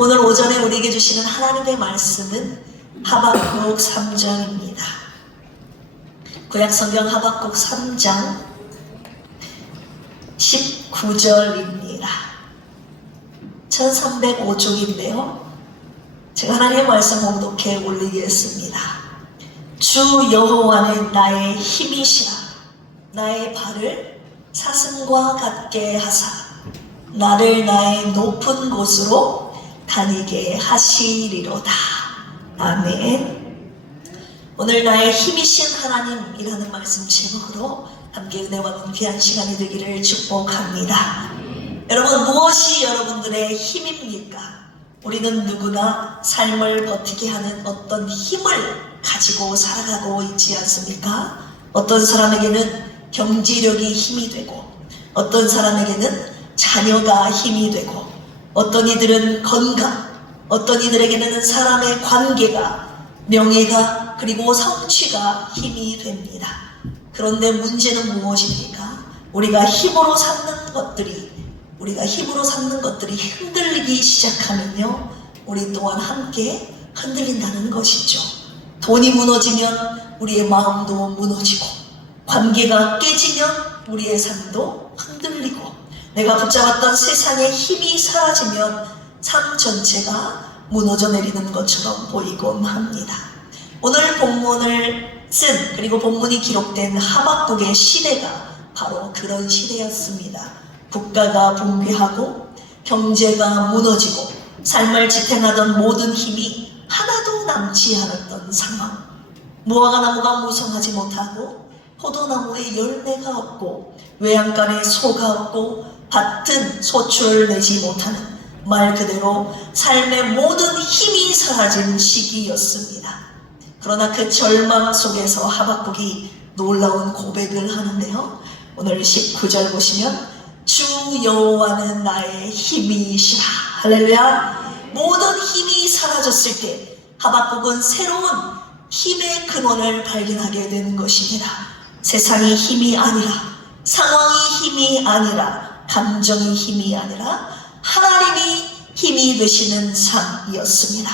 오늘 오전에 우리에게 주시는 하나님의 말씀은 하박국 3장입니다. 구약성경 하박국 3장 19절입니다. 1305쪽인데요. 제가 하나님의 말씀 봉독해 올리겠습니다. 주 여호와는 나의 힘이시라. 나의 발을 사슴과 같게 하사 나를 나의 높은 곳으로 다니게 하시리로다. 아멘. 오늘 나의 힘이신 하나님이라는 말씀 제목으로 함께 은혜 받는 귀한 시간이 되기를 축복합니다. 여러분, 무엇이 여러분들의 힘입니까? 우리는 누구나 삶을 버티게 하는 어떤 힘을 가지고 살아가고 있지 않습니까? 어떤 사람에게는 경제력이 힘이 되고, 어떤 사람에게는 자녀가 힘이 되고, 어떤 이들은 건강, 어떤 이들에게는 사람의 관계가, 명예가, 그리고 성취가 힘이 됩니다. 그런데 문제는 무엇입니까? 우리가 힘으로 삼는 것들이 흔들리기 시작하면요, 우리 또한 함께 흔들린다는 것이죠. 돈이 무너지면 우리의 마음도 무너지고, 관계가 깨지면 우리의 삶도 흔들리고, 내가 붙잡았던 세상의 힘이 사라지면 삶 전체가 무너져 내리는 것처럼 보이곤 합니다. 오늘 본문을 쓴, 그리고 본문이 기록된 하박국의 시대가 바로 그런 시대였습니다. 국가가 붕괴하고 경제가 무너지고 삶을 지탱하던 모든 힘이 하나도 남지 않았던 상황. 무화과나무가 무성하지 못하고 포도나무에 열매가 없고 외양간에 소가 없고 밭은 소출을 내지 못하는, 말 그대로 삶의 모든 힘이 사라진 시기였습니다. 그러나 그 절망 속에서 하박국이 놀라운 고백을 하는데요. 오늘 19절 보시면 주 여호와는 나의 힘이시라. 할렐루야. 모든 힘이 사라졌을 때 하박국은 새로운 힘의 근원을 발견하게 되는 것입니다. 세상이 힘이 아니라, 상황이 힘이 아니라, 감정이 힘이 아니라 하나님이 힘이 되시는 삶이었습니다.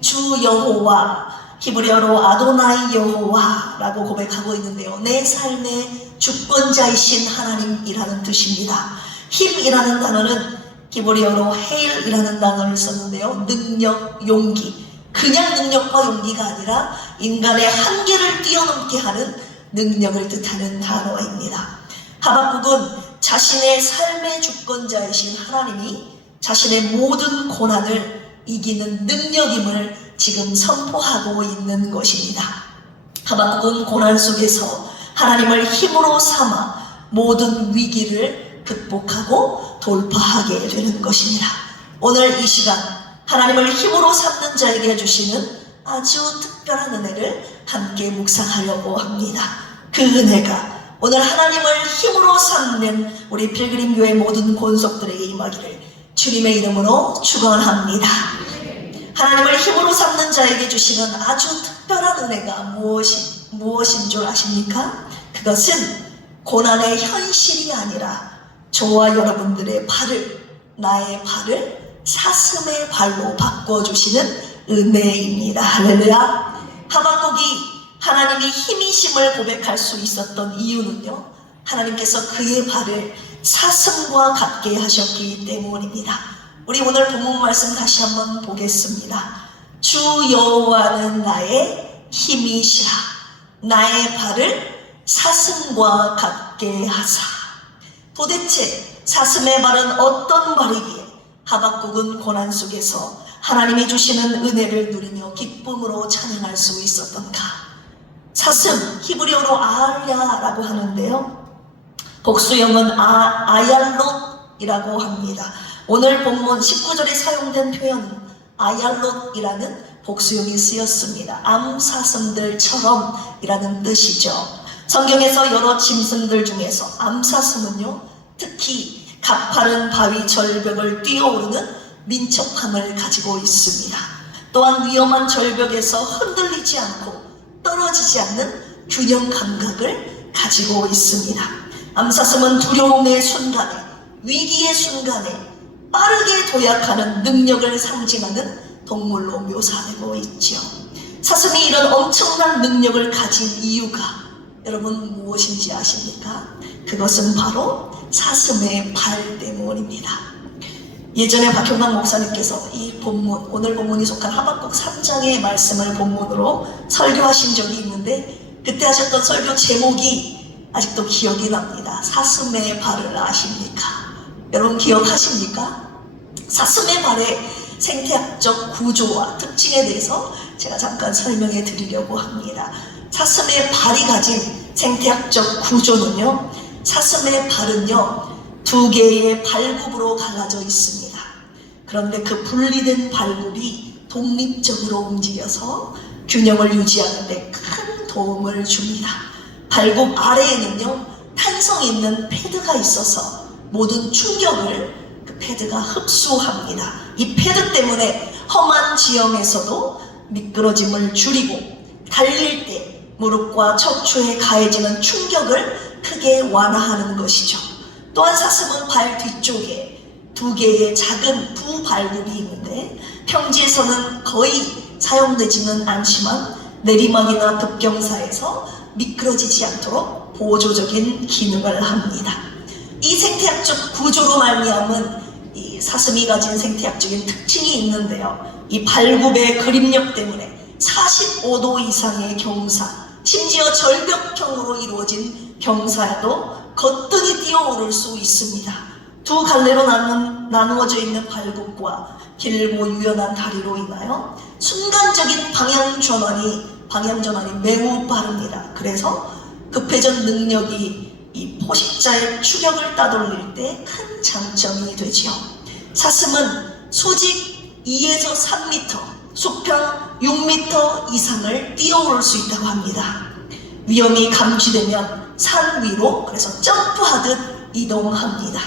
주 여호와, 히브리어로 아도나이 여호와라고 고백하고 있는데요. 내 삶의 주권자이신 하나님이라는 뜻입니다. 힘이라는 단어는 히브리어로 헤일이라는 단어를 썼는데요. 능력, 용기, 그냥 능력과 용기가 아니라 인간의 한계를 뛰어넘게 하는 능력을 뜻하는 단어입니다. 하박국은 자신의 삶의 주권자이신 하나님이 자신의 모든 고난을 이기는 능력임을 지금 선포하고 있는 것입니다. 하박국은 고난 속에서 하나님을 힘으로 삼아 모든 위기를 극복하고 돌파하게 되는 것입니다. 오늘 이 시간 하나님을 힘으로 삼는 자에게 주시는 아주 특별한 은혜를 함께 묵상하려고 합니다. 그 은혜가 오늘 하나님을 힘으로 삼는 우리 필그림교회 모든 권속들에게 임하기를 주님의 이름으로 축원합니다. 하나님을 힘으로 삼는 자에게 주시는 아주 특별한 은혜가 무엇인 줄 아십니까? 그것은 고난의 현실이 아니라 저와 여러분들의 나의 발을 사슴의 발로 바꿔주시는 은혜입니다. 할렐루야. 하박국이 하나님이 힘이심을 고백할 수 있었던 이유는요, 하나님께서 그의 발을 사슴과 같게 하셨기 때문입니다. 우리 오늘 본문 말씀 다시 한번 보겠습니다. 주 여호와는 나의 힘이시라. 나의 발을 사슴과 같게 하사. 도대체 사슴의 발은 어떤 발이기에 하박국은 고난 속에서 하나님이 주시는 은혜를 누리며 기쁨으로 찬양할 수 있었던가? 사슴, 히브리어로 아알야라고 하는데요, 복수형은 아얄롯이라고 합니다. 오늘 본문 19절에 사용된 표현은 아얄롯이라는 복수형이 쓰였습니다. 암사슴들처럼 이라는 뜻이죠. 성경에서 여러 짐승들 중에서 암사슴은요, 특히 가파른 바위 절벽을 뛰어오르는 민첩함을 가지고 있습니다. 또한 위험한 절벽에서 흔들리지 않고 떨어지지 않는 균형 감각을 가지고 있습니다. 암사슴은 두려움의 순간에, 위기의 순간에 빠르게 도약하는 능력을 상징하는 동물로 묘사되고 있죠. 사슴이 이런 엄청난 능력을 가진 이유가 여러분 무엇인지 아십니까? 그것은 바로 사슴의 발 때문입니다. 예전에 박형광 목사님께서 이 본문, 오늘 본문이 속한 하박국 3장의 말씀을 본문으로 설교하신 적이 있는데 그때 하셨던 설교 제목이 아직도 기억이 납니다. 사슴의 발을 아십니까? 여러분 기억하십니까? 사슴의 발의 생태학적 구조와 특징에 대해서 제가 잠깐 설명해 드리려고 합니다. 사슴의 발이 가진 생태학적 구조는요, 사슴의 발은요 2개의 발굽으로 갈라져 있습니다. 그런데 그 분리된 발굽이 독립적으로 움직여서 균형을 유지하는 데 큰 도움을 줍니다. 발굽 아래에는요 탄성 있는 패드가 있어서 모든 충격을 그 패드가 흡수합니다. 이 패드 때문에 험한 지형에서도 미끄러짐을 줄이고 달릴 때 무릎과 척추에 가해지는 충격을 크게 완화하는 것이죠. 또한 사슴은 발 뒤쪽에 2개의 작은 부발굽이 있는데 평지에서는 거의 사용되지는 않지만 내리막이나 급경사에서 미끄러지지 않도록 보조적인 기능을 합니다. 이 생태학적 구조로 말미암은 이 사슴이 가진 생태학적인 특징이 있는데요. 이 발굽의 그립력 때문에 45도 이상의 경사, 심지어 절벽형으로 이루어진 경사에도 거뜬히 뛰어오를 수 있습니다. 2 갈래로 나누어져 있는 발굽과 길고 유연한 다리로 인하여 순간적인 방향 전환이 매우 빠릅니다. 그래서 급회전 능력이 이 포식자의 추격을 따돌릴 때 큰 장점이 되지요. 사슴은 수직 2에서 3m, 수평 6m 이상을 뛰어오를 수 있다고 합니다. 위험이 감지되면 산 위로 그래서 점프하듯 이동합니다.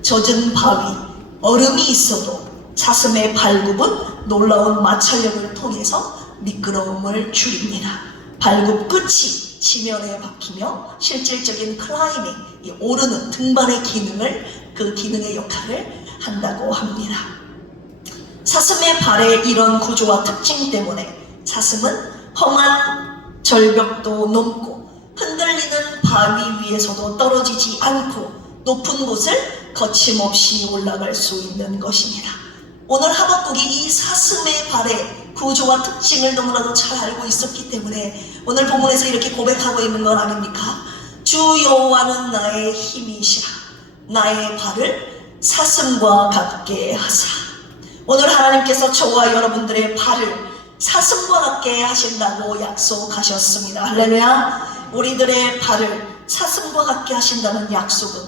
젖은 바위, 얼음이 있어도 사슴의 발굽은 놀라운 마찰력을 통해서 미끄러움을 줄입니다. 발굽 끝이 지면에 박히며 실질적인 클라이밍, 오르는 등반의 그 기능의 역할을 한다고 합니다. 사슴의 발의 이런 구조와 특징 때문에 사슴은 험한 절벽도 넘고 흔들리는 바위 위에서도 떨어지지 않고 높은 곳을 거침없이 올라갈 수 있는 것입니다. 오늘 하박국이 이 사슴의 발의 구조와 특징을 너무나도 잘 알고 있었기 때문에 오늘 본문에서 이렇게 고백하고 있는 건 아닙니까? 주 여호와는 나의 힘이시라. 나의 발을 사슴과 같게 하사. 오늘 하나님께서 저와 여러분들의 발을 사슴과 같게 하신다고 약속하셨습니다. 할렐루야. 우리들의 발을 사슴과 같게 하신다는 약속은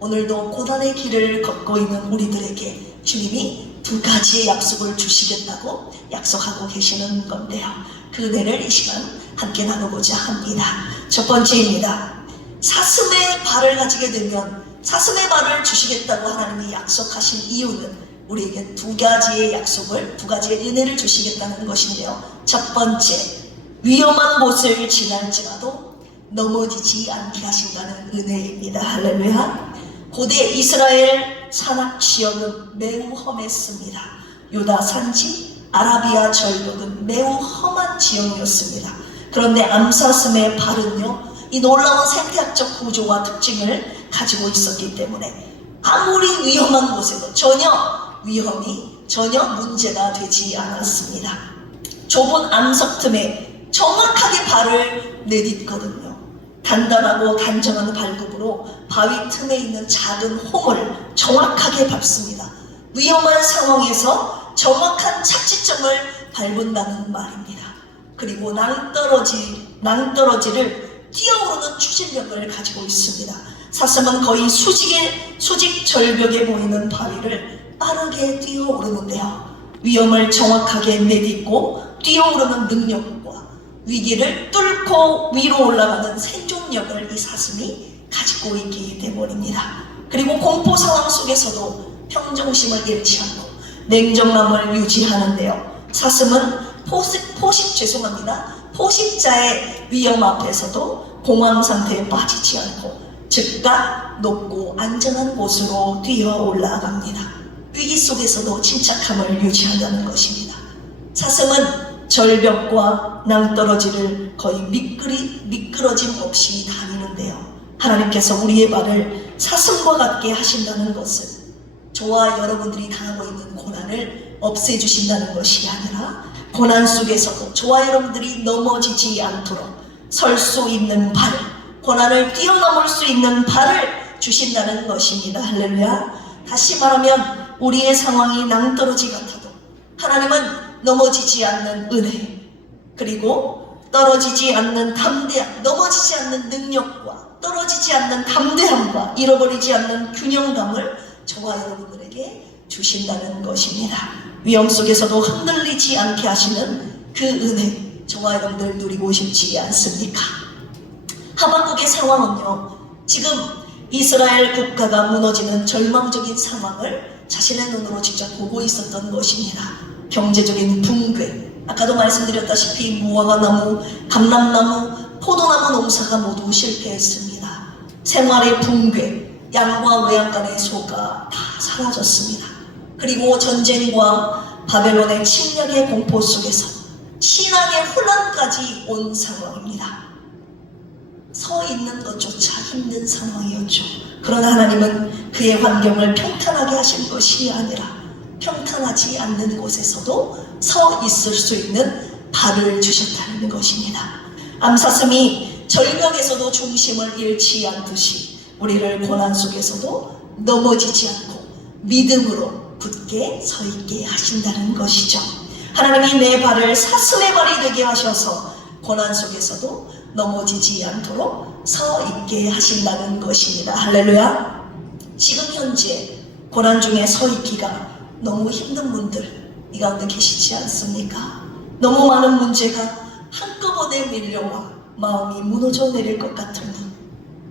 오늘도 고난의 길을 걷고 있는 우리들에게 주님이 2가지의 약속을 주시겠다고 약속하고 계시는 건데요. 그 은혜를 이 시간 함께 나누고자 합니다. 첫 번째입니다. 사슴의 발을 가지게 되면 사슴의 발을 주시겠다고 하나님이 약속하신 이유는 우리에게 2가지의 약속을, 2가지의 은혜를 주시겠다는 것인데요. 첫 번째, 위험한 곳을 지날지라도 넘어지지 않게 하신다는 은혜입니다. 할렐루야. 고대 이스라엘 산악 지역은 매우 험했습니다. 유다 산지, 아라비아 절벽은 매우 험한 지역이었습니다. 그런데 암사슴의 발은요, 이 놀라운 생태학적 구조와 특징을 가지고 있었기 때문에 아무리 위험한 곳에도 전혀 문제가 되지 않았습니다. 좁은 암석 틈에 정확하게 발을 내딛거든요. 단단하고 단정한 발굽으로 바위 틈에 있는 작은 홈을 정확하게 밟습니다. 위험한 상황에서 정확한 착지점을 밟는다는 말입니다. 그리고 낭떠러지를 뛰어오르는 추진력을 가지고 있습니다. 사슴은 거의 수직 절벽에 보이는 바위를 빠르게 뛰어오르는데요. 위험을 정확하게 내딛고 뛰어오르는 능력과 위기를 뚫고 위로 올라가는 생존력을 이 사슴이 가지고 있기 때문입니다. 그리고 공포 상황 속에서도 평정심을 잃지 않고 냉정함을 유지하는데요. 사슴은 포식자의 위험 앞에서도 공황 상태에 빠지지 않고 즉각 높고 안전한 곳으로 뛰어 올라갑니다. 위기 속에서도 침착함을 유지한다는 것입니다. 사슴은 절벽과 낭떠러지를 거의 미끄러짐 없이 다니는데요. 하나님께서 우리의 발을 사슴과 같게 하신다는 것은 저와 여러분들이 당하고 있는 고난을 없애주신다는 것이 아니라 고난 속에서도 저와 여러분들이 넘어지지 않도록 설 수 있는 발, 고난을 뛰어넘을 수 있는 발을 주신다는 것입니다. 할렐루야. 다시 말하면 우리의 상황이 낭떠러지 같아도 하나님은 넘어지지 않는 은혜, 그리고 떨어지지 않는 담대함, 넘어지지 않는 능력과 떨어지지 않는 담대함과 잃어버리지 않는 균형감을 저와 여러분들에게 주신다는 것입니다. 위험 속에서도 흔들리지 않게 하시는 그 은혜, 저와 여러분들 누리고 싶지 않습니까? 하박국의 상황은요, 지금 이스라엘 국가가 무너지는 절망적인 상황을 자신의 눈으로 직접 보고 있었던 것입니다. 경제적인 붕괴, 아까도 말씀드렸다시피 무화과나무, 감람나무, 포도나무 농사가 모두 실패했습니다. 생활의 붕괴, 양과 외양간의 소가 다 사라졌습니다. 그리고 전쟁과 바벨론의 침략의 공포 속에서 신앙의 혼란까지 온 상황입니다. 서 있는 것조차 힘든 상황이었죠. 그러나 하나님은 그의 환경을 평탄하게 하신 것이 아니라 평탄하지 않는 곳에서도 서 있을 수 있는 발을 주셨다는 것입니다. 암사슴이 절벽에서도 중심을 잃지 않듯이 우리를 고난 속에서도 넘어지지 않고 믿음으로 굳게 서 있게 하신다는 것이죠. 하나님이 내 발을 사슴의 발이 되게 하셔서 고난 속에서도 넘어지지 않도록 서 있게 하신다는 것입니다. 할렐루야. 지금 현재 고난 중에 서 있기가 너무 힘든 분들 이 가운데 계시지 않습니까? 너무 많은 문제가 한꺼번에 밀려와 마음이 무너져 내릴 것 같은 분,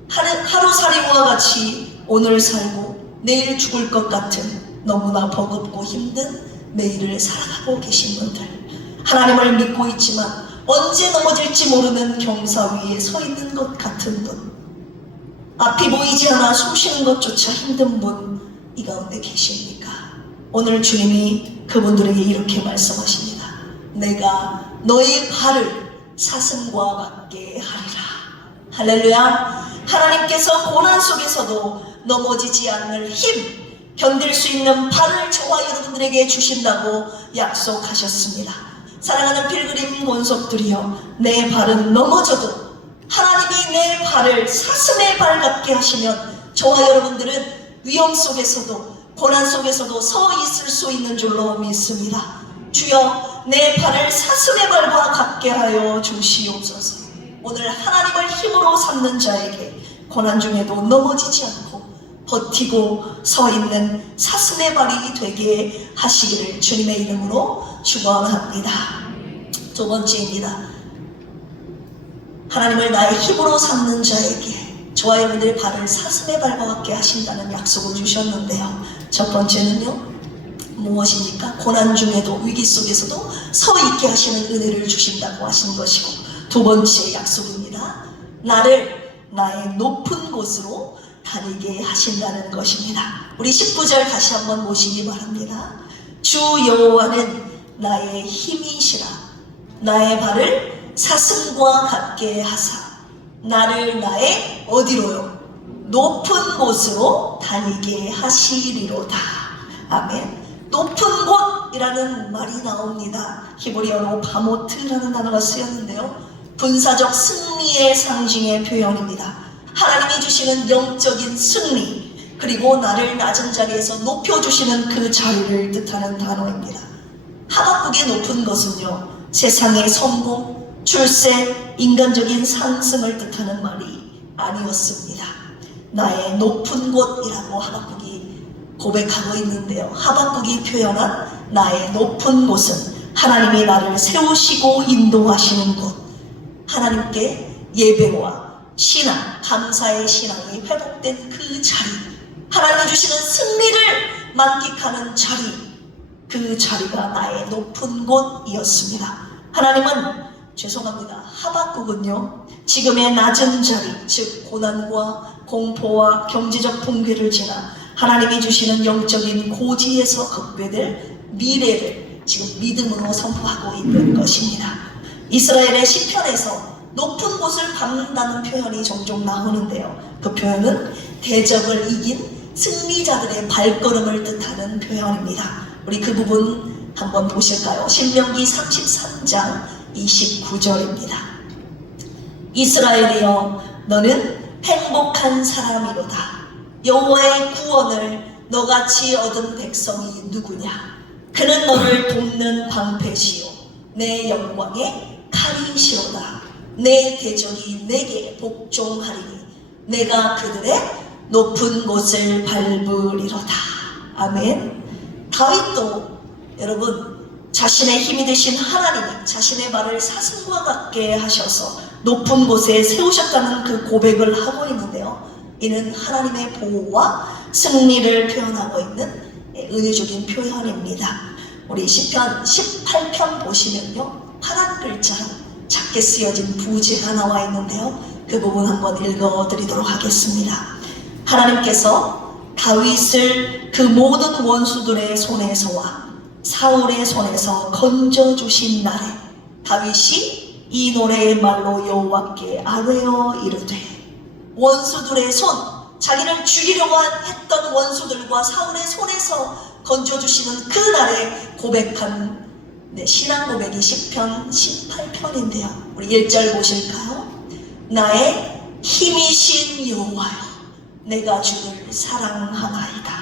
하루살이와 같이 오늘 살고 내일 죽을 것 같은 너무나 버겁고 힘든 매일을 살아가고 계신 분들, 하나님을 믿고 있지만 언제 넘어질지 모르는 경사 위에 서 있는 것 같은 분, 앞이 보이지 않아 숨 쉬는 것조차 힘든 분 이 가운데 계십니까? 오늘 주님이 그분들에게 이렇게 말씀하십니다. 내가 너의 발을 사슴과 같게 하리라. 할렐루야. 하나님께서 고난 속에서도 넘어지지 않을 힘, 견딜 수 있는 발을 저와 여러분들에게 주신다고 약속하셨습니다. 사랑하는 필그림 권속들이여, 내 발은 넘어져도 하나님이 내 발을 사슴의 발 같게 하시면 저와 여러분들은 위험 속에서도 고난 속에서도 서 있을 수 있는 줄로 믿습니다. 주여, 내 발을 사슴의 발과 같게 하여 주시옵소서. 오늘 하나님을 힘으로 삼는 자에게 고난 중에도 넘어지지 않고 버티고 서 있는 사슴의 발이 되게 하시기를 주님의 이름으로 축원합니다. 두 번째입니다. 하나님을 나의 힘으로 삼는 자에게 저와 여러분들의 발을 사슴의 발과 같게 하신다는 약속을 주셨는데요. 첫 번째는요, 무엇입니까? 고난 중에도 위기 속에서도 서 있게 하시는 은혜를 주신다고 하신 것이고, 두 번째 약속입니다. 나를 나의 높은 곳으로 다니게 하신다는 것입니다. 우리 19절 다시 한번 보시기 바랍니다. 주 여호와는 나의 힘이시라. 나의 발을 사슴과 같게 하사 나를 나의 어디로요? 높은 곳으로 다니게 하시리로다. 아멘. 높은 곳이라는 말이 나옵니다. 히브리어로 바모트라는 단어가 쓰였는데요, 군사적 승리의 상징의 표현입니다. 하나님이 주시는 영적인 승리, 그리고 나를 낮은 자리에서 높여주시는 그 자리를 뜻하는 단어입니다. 하박국의 높은 것은요, 세상의 성공, 출세, 인간적인 상승을 뜻하는 말이 아니었습니다. 나의 높은 곳이라고 하박국이 고백하고 있는데요, 하박국이 표현한 나의 높은 곳은 하나님이 나를 세우시고 인도하시는 곳, 하나님께 예배와 신앙, 감사의 신앙이 회복된 그 자리, 하나님이 주시는 승리를 만끽하는 자리, 그 자리가 나의 높은 곳이었습니다. 하나님은, 죄송합니다, 하박국은요, 지금의 낮은 자리, 즉 고난과 공포와 경제적 붕괴를 지나 하나님이 주시는 영적인 고지에서 걷게 될 미래를 지금 믿음으로 선포하고 있는 것입니다. 이스라엘의 시편에서 높은 곳을 밟는다는 표현이 종종 나오는데요. 그 표현은 대적을 이긴 승리자들의 발걸음을 뜻하는 표현입니다. 우리 그 부분 한번 보실까요? 신명기 33장 29절입니다. 이스라엘이여 너는 행복한 사람이로다. 여호와의 구원을 너같이 얻은 백성이 누구냐? 그는 너를 돕는 방패시요 내 영광의 칼이시로다. 내 대적이 내게 복종하리니 내가 그들의 높은 곳을 밟으리로다. 아멘. 다윗도 여러분 자신의 힘이 되신 하나님이 자신의 발을 사슴과 같게 하셔서 높은 곳에 세우셨다는 그 고백을 하고 있는데요. 이는 하나님의 보호와 승리를 표현하고 있는 은유적인 표현입니다. 우리 시편 18편 보시면요, 파란 글자로 작게 쓰여진 부제가 나와 있는데요. 그 부분 한번 읽어드리도록 하겠습니다. 하나님께서 다윗을 그 모든 원수들의 손에서와 사울의 손에서 건져주신 날에 다윗이 이 노래의 말로 여호와께 아뢰어 이르되, 원수들의 손, 자기를 죽이려고 했던 원수들과 사울의 손에서 건져주시는 그 날에 고백한 신앙 고백이 시편 18편인데요. 우리 1절 보실까요? 나의 힘이신 여호와여 내가 주를 사랑하나이다.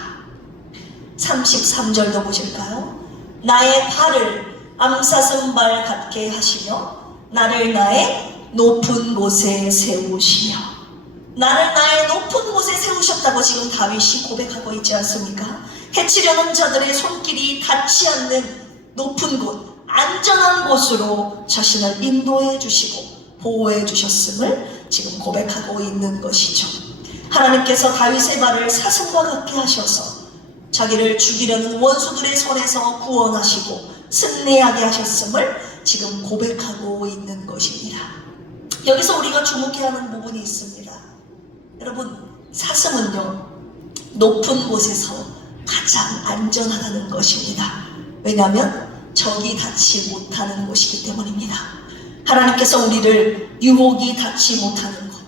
33절도 보실까요? 나의 발을 암사슴발 같게 하시며 나를 나의 높은 곳에 세우시며, 나를 나의 높은 곳에 세우셨다고 지금 다윗이 고백하고 있지 않습니까? 해치려는 자들의 손길이 닿지 않는 높은 곳, 안전한 곳으로 자신을 인도해 주시고 보호해 주셨음을 지금 고백하고 있는 것이죠. 하나님께서 다윗의 발을 사슴과 같게 하셔서 자기를 죽이려는 원수들의 손에서 구원하시고 승리하게 하셨음을 지금 고백하고 있는 것입니다. 여기서 우리가 주목해야 하는 부분이 있습니다. 여러분, 사슴은요 높은 곳에서 가장 안전하다는 것입니다. 왜냐하면 적이 닿지 못하는 곳이기 때문입니다. 하나님께서 우리를 유혹이 닿지 못하는 곳,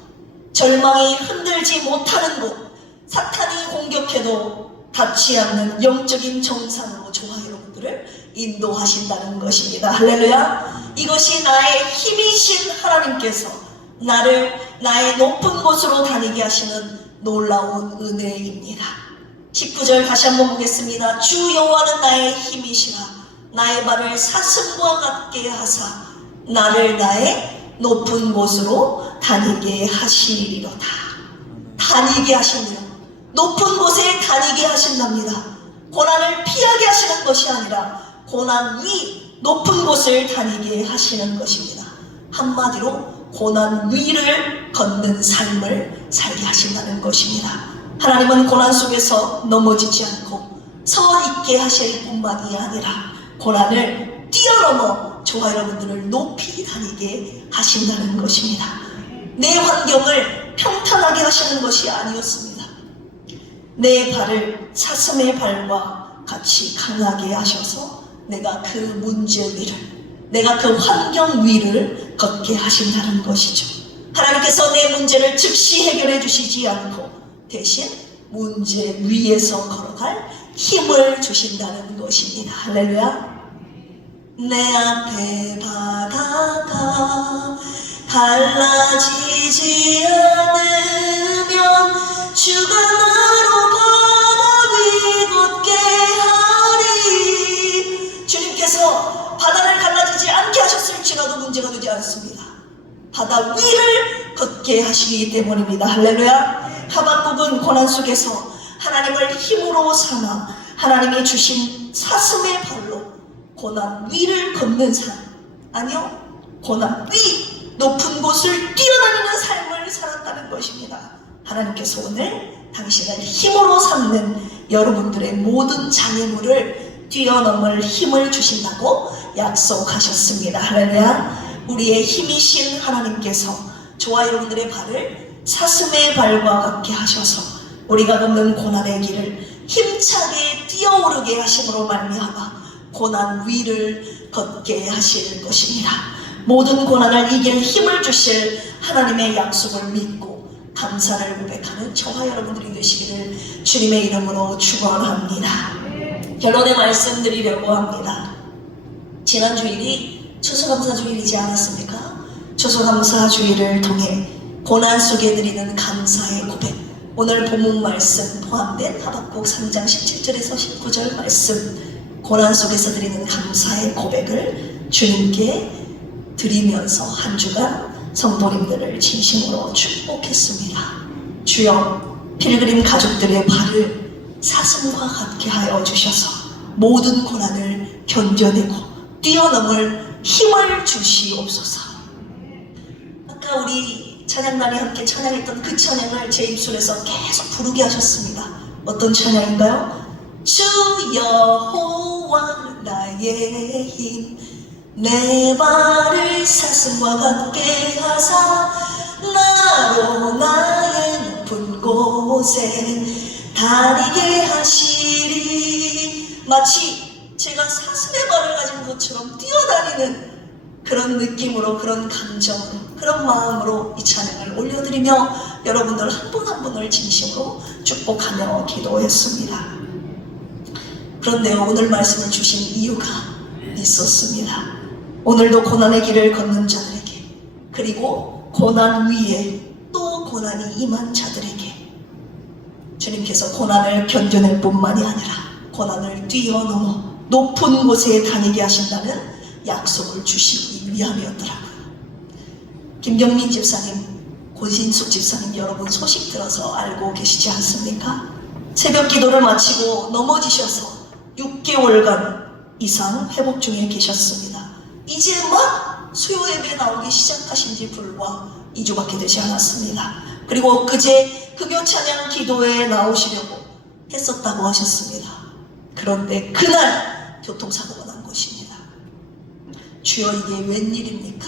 절망이 흔들지 못하는 곳, 사탄이 공격해도 닿지 않는 영적인 정상으로 저와 여러분들을 인도하신다는 것입니다. 할렐루야. 이것이 나의 힘이신 하나님께서 나를 나의 높은 곳으로 다니게 하시는 놀라운 은혜입니다. 19절 다시 한번 보겠습니다. 주 여호와는 나의 힘이시라. 나의 발을 사슴과 같게 하사 나를 나의 높은 곳으로 다니게 하시리로다. 다니게 하시네요. 높은 곳에 다니게 하신답니다. 고난을 피하게 하시는 것이 아니라 고난 위 높은 곳을 다니게 하시는 것입니다. 한마디로 고난 위를 걷는 삶을 살게 하신다는 것입니다. 하나님은 고난 속에서 넘어지지 않고 서 있게 하실 뿐만이 아니라 고난을 뛰어넘어 저와 여러분들을 높이 다니게 하신다는 것입니다. 내 환경을 평탄하게 하시는 것이 아니었습니다. 내 발을 사슴의 발과 같이 강하게 하셔서 내가 그 문제 위를, 내가 그 환경 위를 걷게 하신다는 것이죠. 하나님께서 내 문제를 즉시 해결해 주시지 않고 대신 문제 위에서 걸어갈 힘을 주신다는 것입니다. 할렐루야. 내 앞에 바다가 갈라지지 않으면 주가 나로 바다 위 걷게 하리. 주님께서 바다를 갈라지지 않게 하셨을지라도 문제가 되지 않습니다. 바다 위를 걷게 하시기 때문입니다. 할렐루야. 하박국은 고난 속에서 하나님을 힘으로 삼아 하나님이 주신 사슴의 발로 고난 위를 걷는 삶, 아니요, 고난 위 높은 곳을 뛰어다니는 삶을 살았다는 것입니다. 하나님께서 오늘 당신을 힘으로 삼는 여러분들의 모든 장애물을 뛰어넘을 힘을 주신다고 약속하셨습니다. 할렐루야. 우리의 힘이신 하나님께서 저와 여러분들의 발을 사슴의 발과 같게 하셔서 우리가 걷는 고난의 길을 힘차게 뛰어오르게 하심으로 말미암아 고난 위를 걷게 하실 것입니다. 모든 고난을 이길 힘을 주실 하나님의 약속을 믿고 감사를 고백하는 저와 여러분들이 되시기를 주님의 이름으로 축원합니다. 결론의 말씀 드리려고 합니다. 지난 주일이 추수감사주일이지 않았습니까? 추수감사주일을 통해 고난 속에 드리는 감사의 고백, 오늘 본문 말씀 포함된 하박국 3장 17절에서 19절 말씀, 고난 속에서 드리는 감사의 고백을 주님께 드리면서 한 주간 성도님들을 진심으로 축복했습니다. 주여, 필그림 가족들의 발을 사슴과 같게 하여 주셔서 모든 고난을 견뎌내고 뛰어넘을 힘을 주시옵소서. 아까 우리 찬양단이 함께 찬양했던 그 찬양을 제 입술에서 계속 부르게 하셨습니다. 어떤 찬양인가요? 주 여호와 나의 힘, 내 발을 사슴과 같게 하사 나로 나의 높은 곳에 다니게 하시리. 마치 제가 사슴의 발을 가진 것처럼 뛰어다니는 그런 느낌으로, 그런 감정으로, 그런 마음으로 이 찬양을 올려드리며 여러분들 한 분 한 분을 진심으로 축복하며 기도했습니다. 그런데요, 오늘 말씀을 주신 이유가 있었습니다. 오늘도 고난의 길을 걷는 자들에게, 그리고 고난 위에 또 고난이 임한 자들에게 주님께서 고난을 견뎌낼 뿐만이 아니라 고난을 뛰어넘어 높은 곳에 다니게 하신다는 약속을 주시기 위함이었더라고요. 김경민 집사님, 고진숙 집사님, 여러분 소식 들어서 알고 계시지 않습니까? 새벽 기도를 마치고 넘어지셔서 6개월간 이상 회복 중에 계셨습니다. 이제 막 수요 예배 나오기 시작하신 지 불과 2주밖에 되지 않았습니다. 그리고 그제 금요 찬양 기도회에 나오시려고 했었다고 하셨습니다. 그런데 그날 교통사고가 난 것입니다. 주여, 이게 웬일입니까?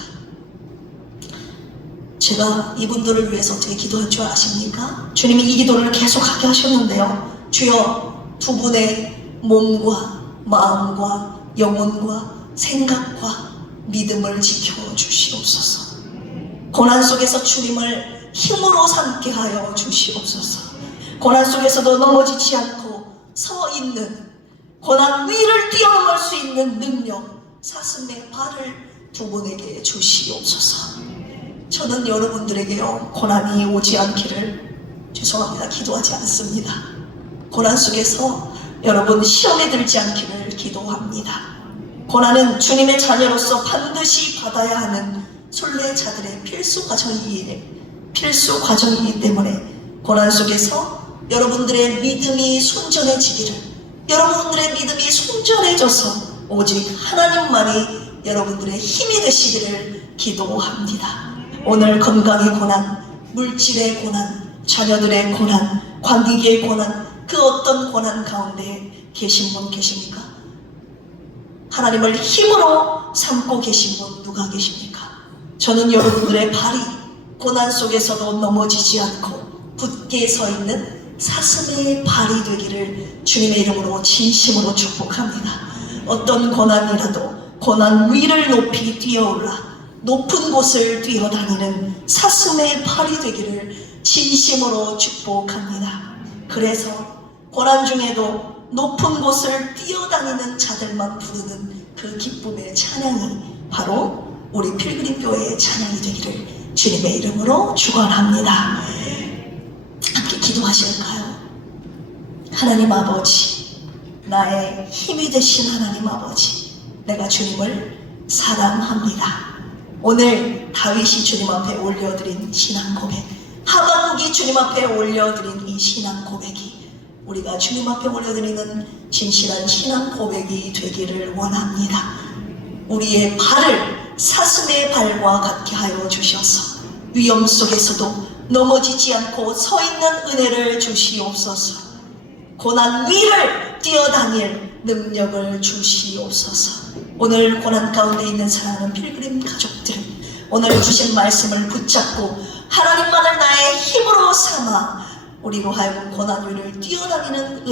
제가 이분들을 위해서 어떻게 기도할 줄 아십니까? 주님이 이 기도를 계속하게 하셨는데요. 주여, 두 분의 몸과 마음과 영혼과 생각과 믿음을 지켜주시옵소서. 고난 속에서 주님을 힘으로 삼게 하여 주시옵소서. 고난 속에서도 넘어지지 않고 서 있는, 고난 위를 뛰어넘을 수 있는 능력, 사슴의 발을 두 분에게 주시옵소서. 저는 여러분들에게요, 고난이 오지 않기를, 죄송합니다, 기도하지 않습니다. 고난 속에서 여러분 시험에 들지 않기를 기도합니다. 고난은 주님의 자녀로서 반드시 받아야 하는 순례자들의 필수 과정이기 때문에 고난 속에서 여러분들의 믿음이 순전해지기를, 여러분들의 믿음이 순전해져서 오직 하나님만이 여러분들의 힘이 되시기를 기도합니다. 오늘 건강의 고난, 물질의 고난, 자녀들의 고난, 관계의 고난, 그 어떤 고난 가운데 계신 분 계십니까? 하나님을 힘으로 삼고 계신 분 누가 계십니까? 저는 여러분들의 발이 고난 속에서도 넘어지지 않고 굳게 서 있는 사슴의 발이 되기를 주님의 이름으로 진심으로 축복합니다. 어떤 고난이라도 고난 위를 높이 뛰어올라 높은 곳을 뛰어다니는 사슴의 발이 되기를 진심으로 축복합니다. 그래서 고난 중에도 높은 곳을 뛰어다니는 자들만 부르는 그 기쁨의 찬양이 바로 우리 필그림교회의 찬양이 되기를 주님의 이름으로 축원합니다. 함께 기도하실까요? 하나님 아버지, 나의 힘이 되신 하나님 아버지, 내가 주님을 사랑합니다. 오늘 다윗이 주님 앞에 올려드린 신앙 고백, 하박국이 주님 앞에 올려드린 이 신앙 고백이 우리가 주님 앞에 올려드리는 진실한 신앙 고백이 되기를 원합니다. 우리의 발을 사슴의 발과 같게 하여 주셔서 위험 속에서도 넘어지지 않고 서 있는 은혜를 주시옵소서. 고난 위를 뛰어다닐 능력을 주시옵소서. 오늘 고난 가운데 있는 사랑하는 필그림 가족들은 오늘 주신 말씀을 붙잡고 하나님만을 나의 힘으로 삼아 우리로 하여금 고난 위를 뛰어다니는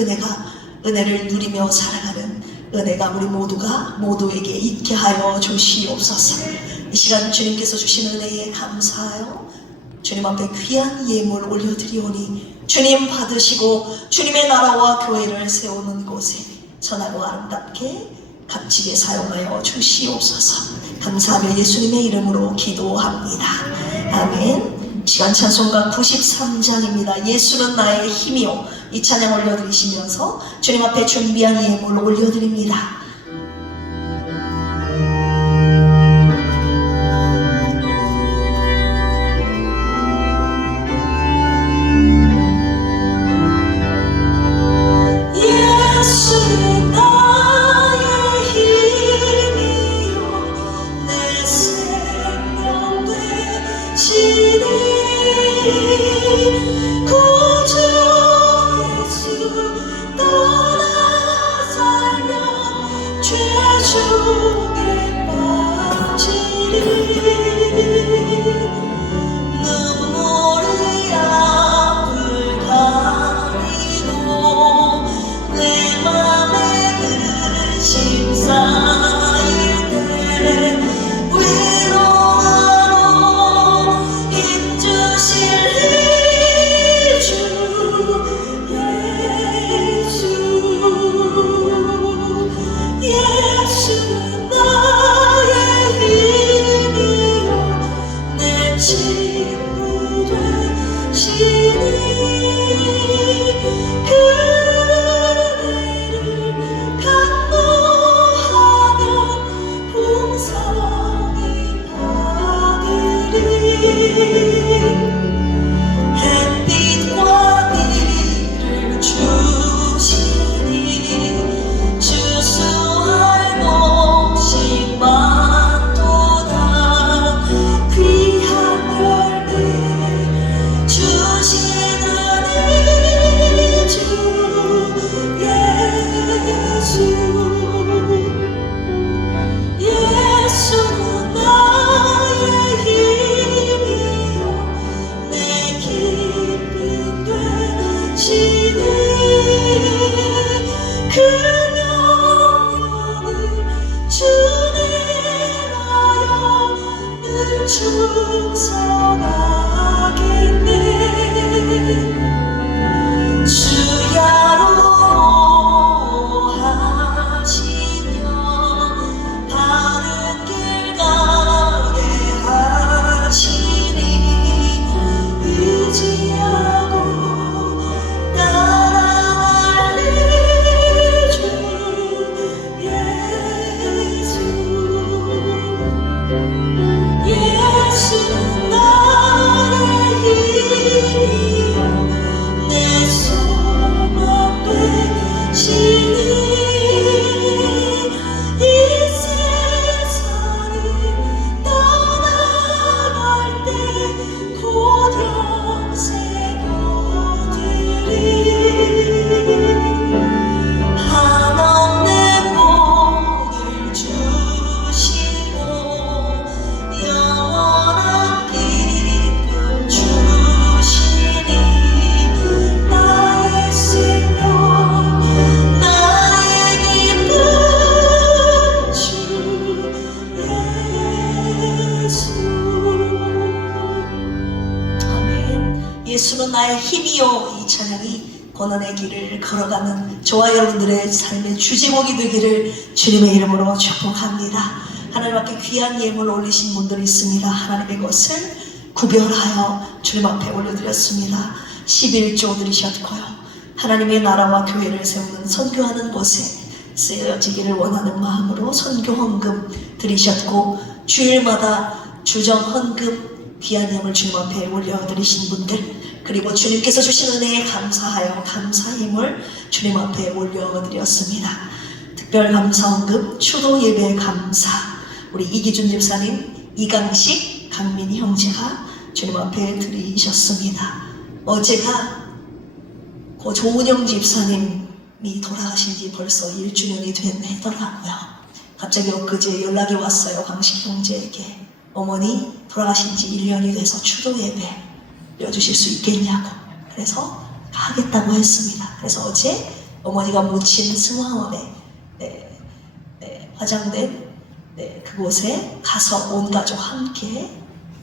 은혜를 누리며 살아가는 은혜가 우리 모두에게 있게 하여 주시옵소서. 이 시간 주님께서 주신 은혜에 감사하여 주님 앞에 귀한 예물 올려드리오니 주님 받으시고 주님의 나라와 교회를 세우는 곳에 선하고 아름답게 값지게 사용하여 주시옵소서. 감사하며 예수님의 이름으로 기도합니다. 아멘. 시간 찬송가 93장입니다. 예수는 나의 힘이요. 이 찬양 올려드리시면서 주님 앞에 준비한 예물 올려드립니다. 예수는 나의 힘이요. 이 찬양이 고난의 길을 걸어가는 저와 여러분들의 삶의 주제목이 되기를 주님의 이름으로 축복합니다. 하나님 앞에 귀한 예물 올리신 분들이 있습니다. 하나님의 것을 구별하여 주님 앞에 올려드렸습니다. 11조 드리셨고요. 하나님의 나라와 교회를 세우는 선교하는 곳에 쓰여지기를 원하는 마음으로 선교 헌금 드리셨고, 주일마다 주정 헌금 귀한 예물 주님 앞에 올려드리신 분들, 그리고 주님께서 주신 은혜에 감사하여 감사힘을 주님 앞에 올려드렸습니다. 특별 감사헌금 추도 예배 감사, 우리 이기준 집사님, 이강식, 강민희 형제가 주님 앞에 드리셨습니다. 어제가 고 조은영 집사님이 돌아가신 지 벌써 1주년이 됐더라고요. 갑자기 엊그제 연락이 왔어요. 강식 형제에게. 어머니 돌아가신 지 1년이 돼서 추도 예배 드려주실 수 있겠냐고. 그래서 하겠다고 했습니다. 그래서 어제 어머니가 묻힌 승화원에 화장된 그곳에 가서 온 가족 함께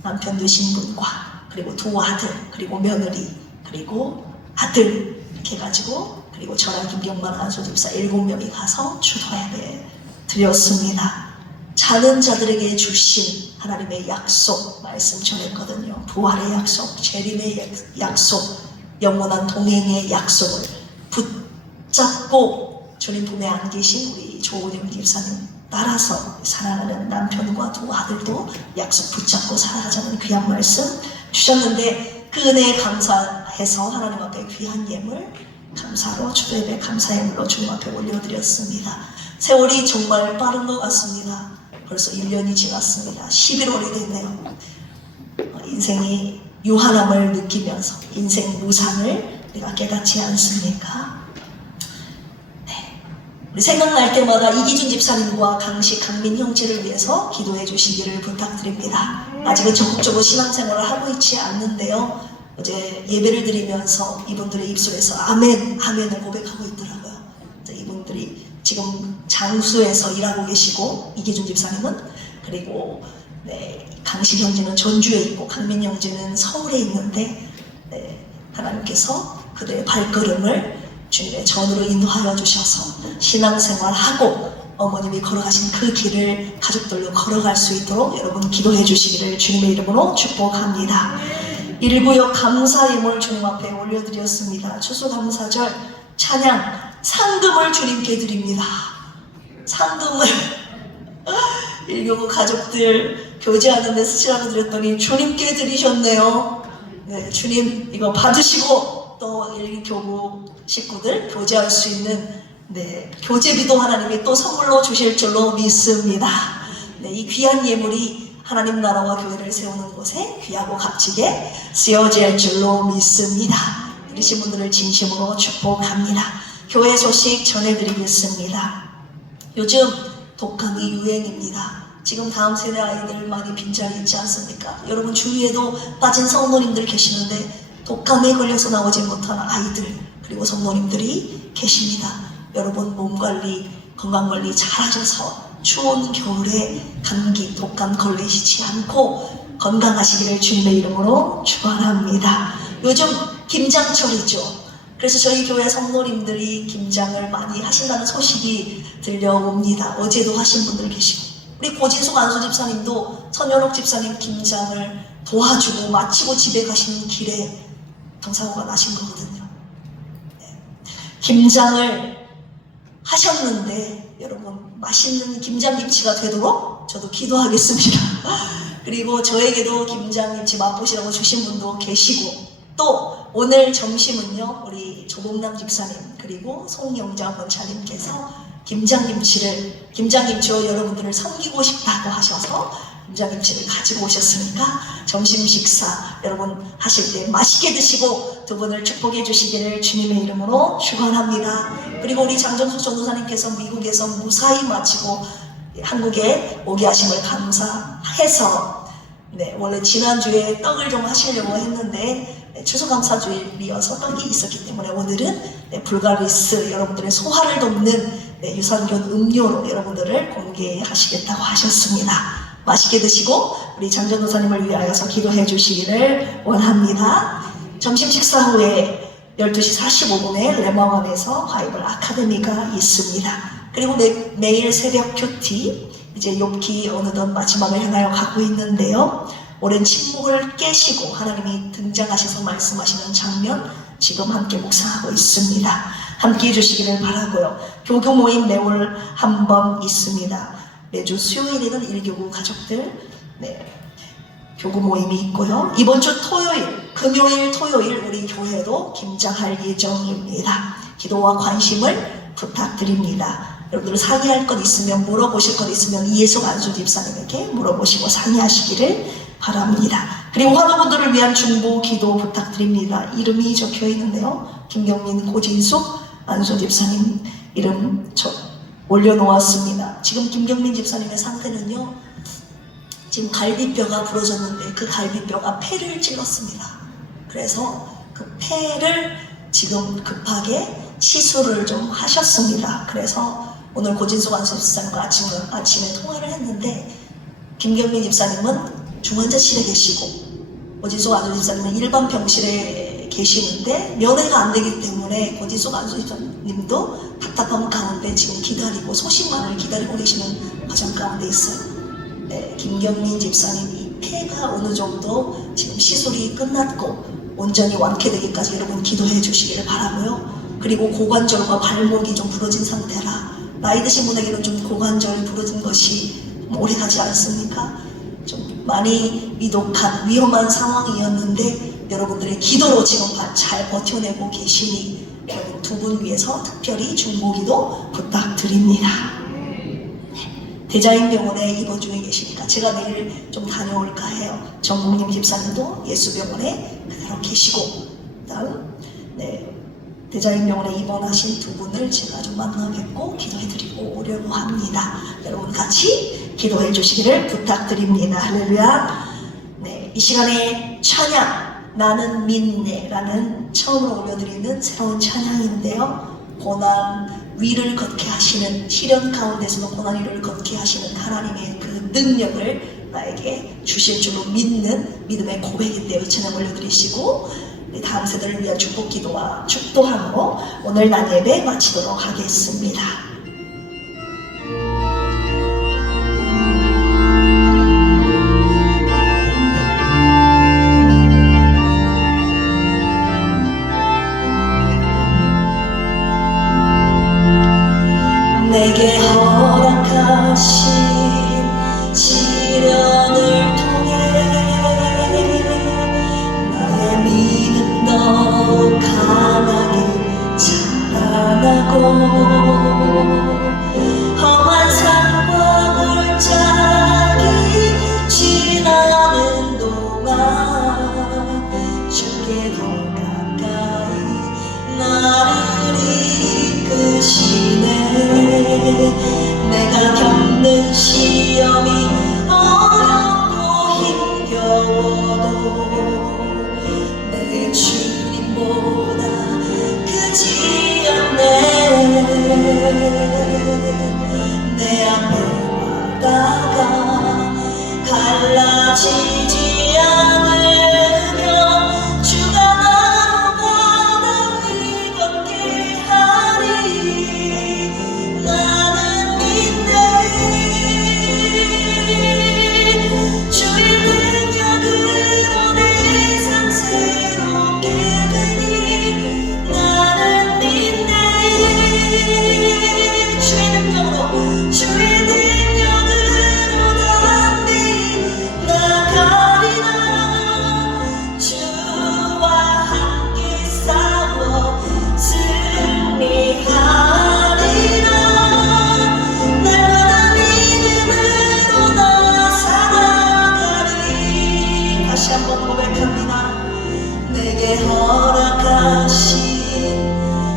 남편 되신 분과 그리고 두 아들 그리고 며느리 그리고 아들 이렇게 해가지고 그리고 저랑 김경만 안수집사 7명이 가서 주도예배 드렸습니다. 자는 자들에게 주신 하나님의 약속 말씀 전했거든요. 부활의 약속, 재림의 약속, 영원한 동행의 약속을 붙잡고 주님 품에 안 계신 우리 조은영 집사님 따라서 사랑하는 남편과 두 아들도 약속 붙잡고 살아가자는 귀한 말씀 주셨는데 그 은혜에 감사해서 하나님 앞에 귀한 예물 감사로 주례배 감사 예물로 주님 앞에 올려드렸습니다. 세월이 정말 빠른 것 같습니다. 벌써 1년이 지났습니다. 11월이 됐네요. 인생이 유한함을 느끼면서 인생 무상을 내가 깨닫지 않습니까? 네. 우리 생각날 때마다 이기준 집사님과 강민 형제를 위해서 기도해 주시기를 부탁드립니다. 아직은 적극적으로 신앙생활을 하고 있지 않는데요. 어제 예배를 드리면서 이분들의 입술에서 아멘, 아멘을 고백하고 있더라고요. 이분들이 지금 장수에서 일하고 계시고 이기준 집사님은 그리고 강식 형제는 전주에 있고 강민 형제는 서울에 있는데 하나님께서 그들의 발걸음을 주님의 전으로 인도하여 주셔서 신앙생활하고 어머님이 걸어가신 그 길을 가족들로 걸어갈 수 있도록 여러분 기도해 주시기를 주님의 이름으로 축복합니다. 1구역 감사 예물 주님 앞에 올려드렸습니다. 추수감사절 찬양 상금을 주님께 드립니다. 상금을 1교구 가족들 교제하는 데 쓰시라고 드렸더니 주님께 드리셨네요. 네, 주님 이거 받으시고 또 1교구 식구들 교제할 수 있는 교제비도 하나님이 또 선물로 주실 줄로 믿습니다. 이 귀한 예물이 하나님 나라와 교회를 세우는 곳에 귀하고 값지게 쓰여질 줄로 믿습니다. 들으신 분들을 진심으로 축복합니다. 교회 소식 전해드리겠습니다. 요즘 독감이 유행입니다. 지금 다음 세대 아이들 많이 빈자리 있지 않습니까? 여러분 주위에도 빠진 성도님들 계시는데 독감에 걸려서 나오지 못한 아이들 그리고 성도님들이 계십니다. 여러분 몸관리, 건강관리 잘하셔서 추운 겨울에 감기, 독감 걸리시지 않고 건강하시기를 주님의 이름으로 축원합니다. 요즘 김장철이죠. 그래서 저희 교회 성도님들이 김장을 많이 하신다는 소식이 들려옵니다. 어제도 하신 분들 계시고 우리 고진숙 안수 집사님도 선현옥 집사님 김장을 도와주고 마치고 집에 가시는 길에 동사고가 나신 거거든요. 김장을 하셨는데 여러분 맛있는 김장김치가 되도록 저도 기도하겠습니다. 그리고 저에게도 김장김치 맛보시라고 주신 분도 계시고 또 오늘 점심은요 우리 조봉남 집사님 그리고 송영자 권차님께서 김장김치로 여러분들을 섬기고 싶다고 하셔서 김장김치를 가지고 오셨으니까 점심 식사 여러분 하실 때 맛있게 드시고 두 분을 축복해 주시기를 주님의 이름으로 축원합니다. 그리고 우리 장정수 전도사님께서 미국에서 무사히 마치고 한국에 오게 하심을 감사해서 원래 지난주에 떡을 좀 하시려고 했는데 추수감사주일이어서 떡이 있었기 때문에 오늘은 불가리스 여러분들의 소화를 돕는 유산균 음료로 여러분들을 공개하시겠다고 하셨습니다. 맛있게 드시고 우리 장전도사님을 위하여서 기도해 주시기를 원합니다. 점심 식사 후에 12시 45분에 레마원에서 바이블 아카데미가 있습니다. 그리고 매일 새벽 큐티 이제 욥기 어느덧 마지막을 향하여 가고 있는데요. 오랜 침묵을 깨시고 하나님이 등장하셔서 말씀하시는 장면 지금 함께 묵상하고 있습니다. 함께 해주시기를 바라고요. 교교 모임 매월 한 번 있습니다. 매주 수요일에는 1교구 가족들 교구 모임이 있고요. 이번 주 토요일, 금요일, 토요일 우리 교회도 김장할 예정입니다. 기도와 관심을 부탁드립니다. 여러분들 상의할 것 있으면 물어보실 것 있으면 이예숙 안수 집사님에게 물어보시고 상의하시기를 바랍니다. 그리고 환우분들을 위한 중보 기도 부탁드립니다. 이름이 적혀 있는데요. 김경민, 고진숙, 안수 집사님 이름 올려놓았습니다. 지금 김경민 집사님의 상태는요. 지금 갈비뼈가 부러졌는데 그 갈비뼈가 폐를 찔렀습니다. 그래서 그 폐를 지금 급하게 시술을 좀 하셨습니다. 그래서 오늘 고진수 간수집사님과 아침에 통화를 했는데 김경민 집사님은 중환자실에 계시고 고진수 간수집사님은 일반 병실에 계시는데 면회가 안 되기 때문에 고진수 간수집사님도 답답한 가운데 지금 기다리고 소식만을 기다리고 계시는 과정 가운데 있어요. 네, 김경민 집사님이 폐가 어느 정도 지금 시술이 끝났고 온전히 완쾌되기까지 여러분 기도해 주시기를 바라고요. 그리고 고관절과 발목이 좀 부러진 상태라 나이 드신 분에게는 좀 고관절 부러진 것이 오래 가지 않습니까? 좀 많이 위독한 위험한 상황이었는데 여러분들의 기도로 지금 잘 버텨내고 계시니 여러분 두 분 위해서 특별히 중보기도 부탁드립니다. 대자인병원에 입원 중에 계시니까 제가 내일 좀 다녀올까 해요. 정국님 집사님도 예수병원에 그대로 계시고 다음 대자인병원에 입원하신 두 분을 제가 좀 만나 뵙고 기도해드리고 오려고 합니다. 여러분 같이 기도해 주시기를 부탁드립니다. 할렐루야. 네, 이 시간에 찬양 나는 믿네라는 처음으로 올려드리는 새로운 찬양인데요. 고난 위를 걷게 하시는 시련 가운데서도 고난 위를 걷게 하시는 하나님의 그 능력을 나에게 주실 줄로 믿는 믿음의 고백인데요. 이 찬양 올려드리시고 다음 세대를 위한 축복 기도와 축도함으로 오늘 낮 예배 마치도록 하겠습니다. 내게 허락하신 시련을 통해 나의 믿음 더 강하게 자라나고 험한 산과 골짜기 지나는 동안 주께 더 가까이 나를 이끄시네. 내가 겪는 시험이 어렵고 힘겨워도 내 주님보다 크지 않네. 내 앞에 바다가 갈라지지 않으면 주가 나로 바다 위 걷게 하리. 나는 믿네. 주의 능력으로 내 삶 새롭게 되니 나는 믿네. 주의 능력으로 주의 능력으로 담비 나가리라. 주와 함께 싸워 승리하리라. 날마다 믿음으로 나 살아가리. 다시 한번 고백합니다. 내게 허락하신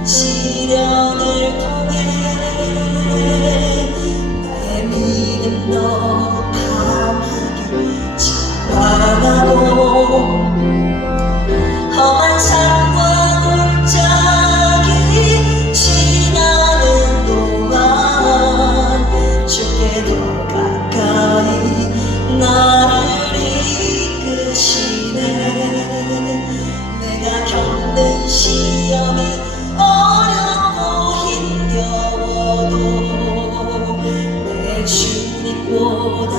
시련을 통해 나의 믿음 더 강하게 자라나고 험한 산과 골짜기 지나는 동안 주께 더 가까이 나를 이끄시네. 내가 겪는 시험이 어렵고 힘겨워도 내 주님보다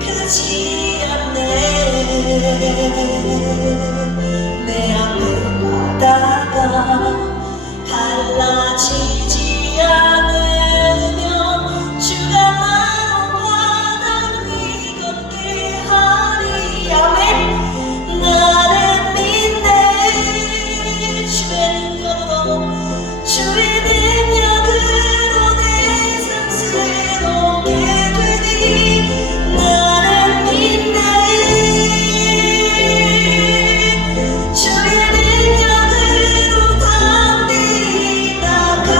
크지 않네. 내 앞에 바다가 갈라지지 않으면 주가 나로 바다 위 걷게 하리. 아멘. 나는 믿네. 주의 능력으로 내 삶 새롭게 되니 나는 믿네. 주의 능력으로 담비 나가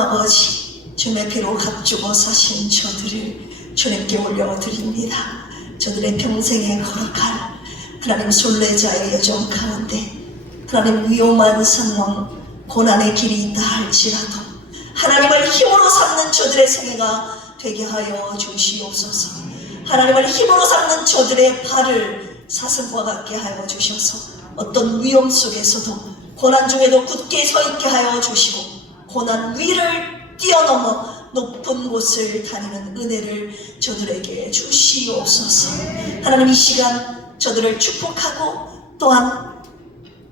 아버지, 주님의 피로 값주고 사신 저들을 주님께 올려드립니다. 저들의 평생에 걸어갈 하나님 순례자의 여정 가운데 하나님 위험한 상황, 고난의 길이 있다 할지라도 하나님을 힘으로 삼는 저들의 생애가 되게 하여 주시옵소서. 하나님을 힘으로 삼는 저들의 발을 사슴과 같게 하여 주셔서 어떤 위험 속에서도 고난 중에도 굳게 서 있게 하여 주시고 고난 위를 뛰어넘어 높은 곳을 다니는 은혜를 저들에게 주시옵소서. 하나님 이 시간 저들을 축복하고 또한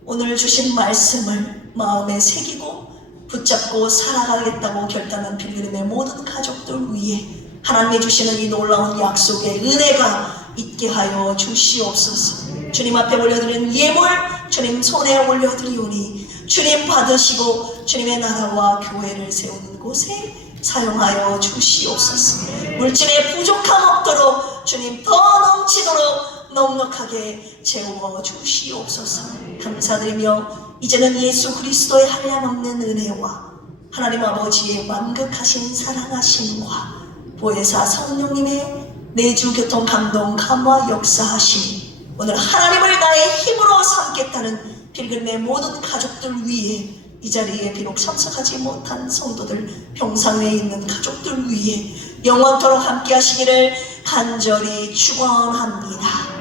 오늘 주신 말씀을 마음에 새기고 붙잡고 살아가겠다고 결단한 필그림의 모든 가족들 위에 하나님이 주시는 이 놀라운 약속의 은혜가 있게 하여 주시옵소서. 주님 앞에 올려드리는 예물 주님 손에 올려드리오니 주님 받으시고 주님의 나라와 교회를 세우는 곳에 사용하여 주시옵소서. 물질의 부족함 없도록 주님 더 넘치도록 넉넉하게 채워 주시옵소서. 감사드리며 이제는 예수 그리스도의 한량없는 은혜와 하나님 아버지의 만극하신 사랑하심과 보혜사 성령님의 내주 교통 감동 감화 역사하심이 오늘 하나님을 나의 힘으로 삼겠다는 필그림의 모든 가족들 위에 이 자리에 비록 참석하지 못한 성도들 평상회에 있는 가족들 위에 영원토록 함께 하시기를 간절히 축원합니다.